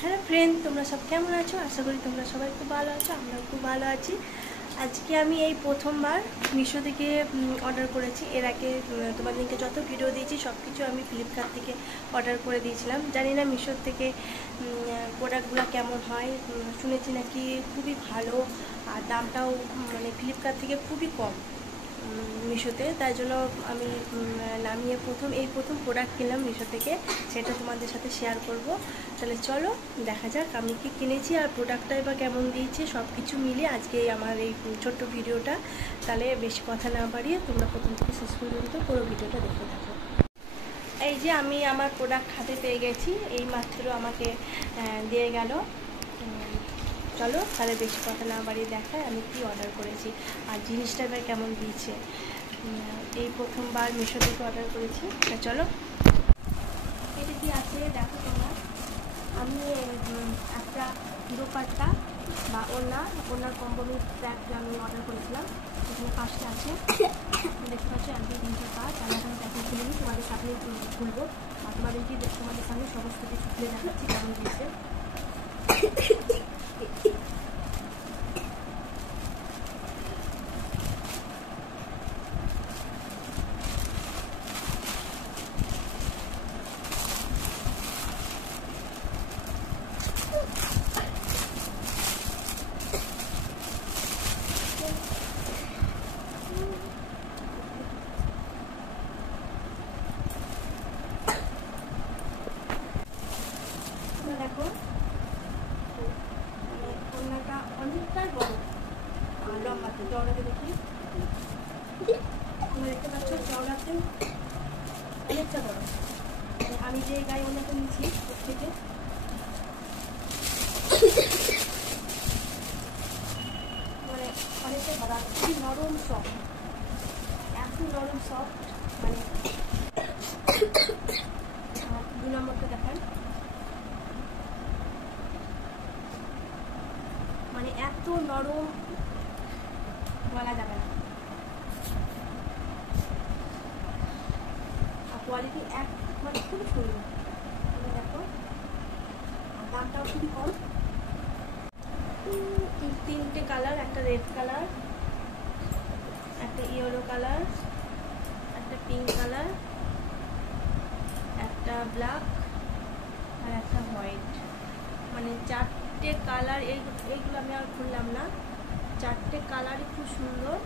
Hello friend, তোমরা সব কেমন আছো? আশা করি তোমরা সবাই খুব ভালো আছো। আমরাও খুব ভালো আছি। আজকে আমি এই প্রথমবার মিশো থেকে অর্ডার করেছি। এর আগে তোমাদেরকে যত ভিডিও দিয়েছি সব কিছু আমি ফ্লিপকার্ট থেকে অর্ডার করে দিয়েছিলাম। জানি না মিশোর থেকে প্রোডাক্টগুলো কেমন হয়। শুনেছি নাকি খুবই ভালো, আর দামটাও মানে ফ্লিপকার্ট থেকে খুবই কম মিশোতে। তাই জন্য আমি নামিয়ে প্রথম প্রোডাক্ট কিনলাম মিশো থেকে, সেটা তোমাদের সাথে শেয়ার করব। তাহলে চলো দেখা যাক আমি কি কিনেছি আর প্রোডাক্টটা এবার কেমন দিয়েছে, সব কিছু মিলিয়ে আজকে আমার এই ছোট্ট ভিডিওটা। তাহলে বেশি কথা না বাড়িয়ে তোমরা প্রথম থেকে শেষ পর্যন্ত পুরো ভিডিওটা দেখতে থাকো। এই যে আমি আমার প্রোডাক্ট হাতে পেয়ে গেছি, এই মাত্র আমাকে দিয়ে গেল। চলো তাহলে বেশি কথা না বাড়িয়ে দেখায় আমি কি অর্ডার করেছি আর জিনিসটা এবার কেমন দিয়েছে। এই প্রথমবার মিশো থেকে অর্ডার করেছি। চলো এটা কি আছে দেখো তোমরা। আমি একটা দোপাট্টা বা ওনার কম্বো প্যাক আমি অর্ডার করেছিলাম। এখানে 5টা আছে, দেখতে পাচ্ছ 1 2 3 4 5। আমি এখন প্যাকিং খুলে নিই, তোমাদের সামনে খুলবো আর তোমাদের সামনে সমস্ত কিছু খুলে দেখাচ্ছি কেমন দিয়েছে। দেখো ওনাটা অনেকটাই বড় আর লম্বাতে, চওড়াতে দেখি তোমরা দেখতে পাচ্ছ, চওড়াতে অনেকটা বড়। আমি যে গায়ে ওনাটা নিয়েছি ওর থেকে মানে অনেকটাই বড় আর খুবই নরম সফট, এত নরম সফট। মানে 2 নম্বরটা দেখান, মানে এত নরম বলা যাবে না। আর কোয়ালিটি মানে খুবই সুন্দর। দেখো দামটাও খুবই কম। 3টে কালার, একটা রেড কালার, একটা ইয়েলো কালার, একটা পিঙ্ক কালার, একটা ব্ল্যাক আর একটা হোয়াইট। মানে 4টে কালার। এইগুলো আমি আর খুললাম না, 4টে কালারই খুব সুন্দর।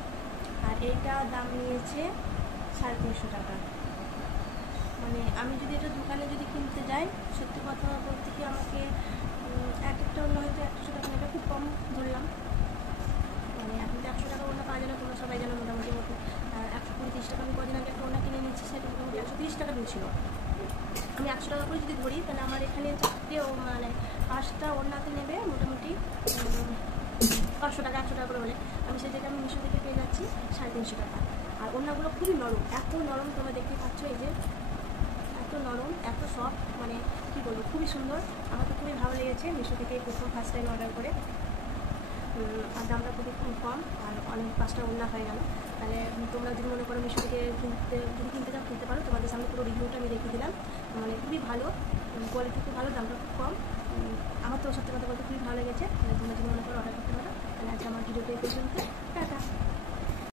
আর এইটা দাম নিয়েছে 350 টাকা। মানে আমি যদি এটা দোকানে যদি কিনতে যাই, সত্যি কথা বলতে কি আমাকে এক একটা অন্য হয়তো 100 টাকা নেবে, খুব কম ধরলাম। মানে এখন তো 100 টাকা ওনা পাওয়া যায় না, তোমরা সবাই জানো মোটামুটি মতো। 120-30 টাকা আমি কদিন আগে একটা ওনা কিনে নিচ্ছি, সেটা মোটামুটি 130 টাকা নিয়েছিল। আমি 100 টাকা করে যদি ধরি তাহলে আমার এখানে 4টে মানে 5টা ওড়নাতে নেবে মোটামুটি 500 টাকা, 100 টাকা করে হলে। আমি সেই জায়গায় আমি মিশো থেকে পেয়ে যাচ্ছি 350 টাকা। আর ওড়নাগুলো খুবই নরম, এত নরম তোমরা দেখতে পাচ্ছ। এই যে এত নরম, এত সফট, মানে কী বলবো, খুবই সুন্দর। আমার তো খুবই ভালো লেগেছে মিশো থেকে ফার্স্ট টাইম অর্ডার করে। আর দামটা খুবই কম আর অনেক 5টা ওড়না হয়ে গেল। তাহলে তোমরা যদি মনে করো মিশো থেকে কিনতে যাও কিনতে পারো। তোমাদের সামনে পুরো রিভিউটা আমি রেখে দিলাম। মানে খুবই ভালো, কোয়ালিটি খুব ভালো, দামটা খুব কম। আমার তো সত্যি কথা বলতে খুবই ভালো লেগেছে। তাহলে তোমরা যদি মনে করো অর্ডার করতে পারো। তাহলে আজকে আমার ভিডিওটা এই পর্যন্ত। টাটা।